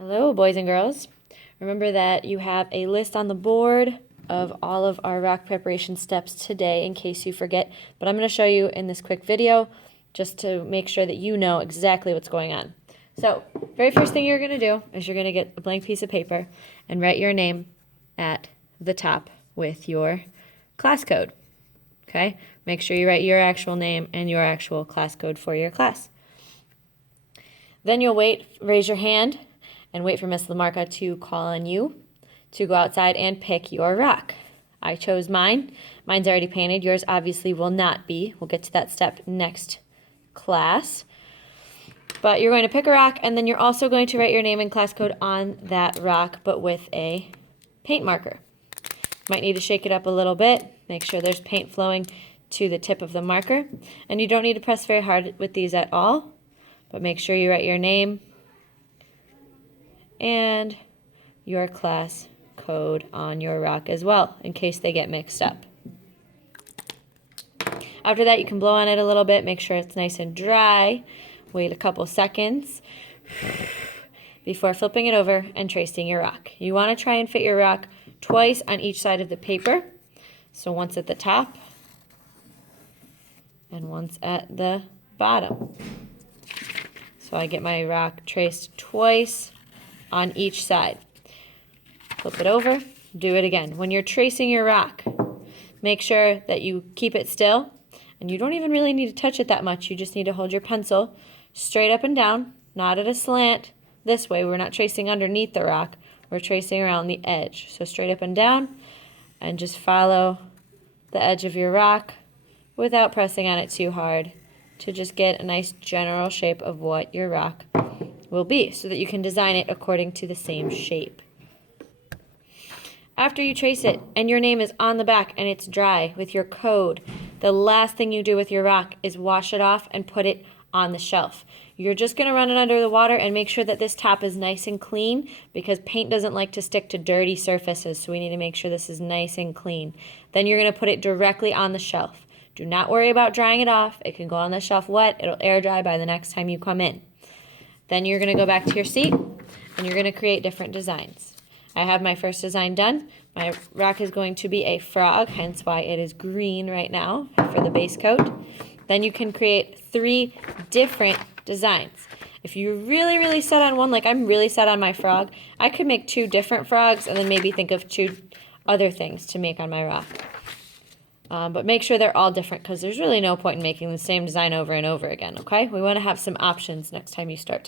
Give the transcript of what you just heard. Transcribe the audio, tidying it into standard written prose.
Hello, boys and girls. Remember that you have a list on the board of all of our rock preparation steps today in case you forget, but I'm going to show you in this quick video just to make sure that you know exactly what's going on. So, very first thing you're going to do is you're going to get a blank piece of paper and write your name at the top with your class code. Okay? Make sure you write your actual name and your actual class code for your class. Then you'll raise your hand, and wait for Miss LaMarca to call on you to go outside and pick your rock. I chose mine. Mine's already painted. Yours obviously will not be. We'll get to that step next class. But you're going to pick a rock, and then you're also going to write your name and class code on that rock, but with a paint marker. Might need to shake it up a little bit. Make sure there's paint flowing to the tip of the marker. And you don't need to press very hard with these at all, but make sure you write your name and your class code on your rock as well, in case they get mixed up. After that, you can blow on it a little bit, make sure it's nice and dry. Wait a couple seconds before flipping it over and tracing your rock. You want to try and fit your rock twice on each side of the paper. So once at the top and once at the bottom. So I get my rock traced twice on each side. Flip it over, do it again. When you're tracing your rock, make sure that you keep it still, and you don't even really need to touch it that much. You just need to hold your pencil straight up and down, not at a slant. This way, we're not tracing underneath the rock, we're tracing around the edge. So straight up and down, and just follow the edge of your rock without pressing on it too hard to just get a nice general shape of what your rock will be, so that you can design it according to the same shape. After you trace it and your name is on the back and it's dry with your code, the last thing you do with your rock is wash it off and put it on the shelf. You're just going to run it under the water and make sure that this top is nice and clean, because paint doesn't like to stick to dirty surfaces, so we need to make sure this is nice and clean. Then you're going to put it directly on the shelf. Do not worry about drying it off. It can go on the shelf wet. It'll air dry by the next time you come in. Then you're going to go back to your seat and you're going to create different designs. I have my first design done. My rock is going to be a frog, hence why it is green right now for the base coat. Then you can create 3 different designs. If you're really set on one, like I'm really set on my frog, I could make 2 different frogs and then maybe think of 2 other things to make on my rock. But make sure they're all different, because there's really no point in making the same design over and over again, okay? We want to have some options next time you start to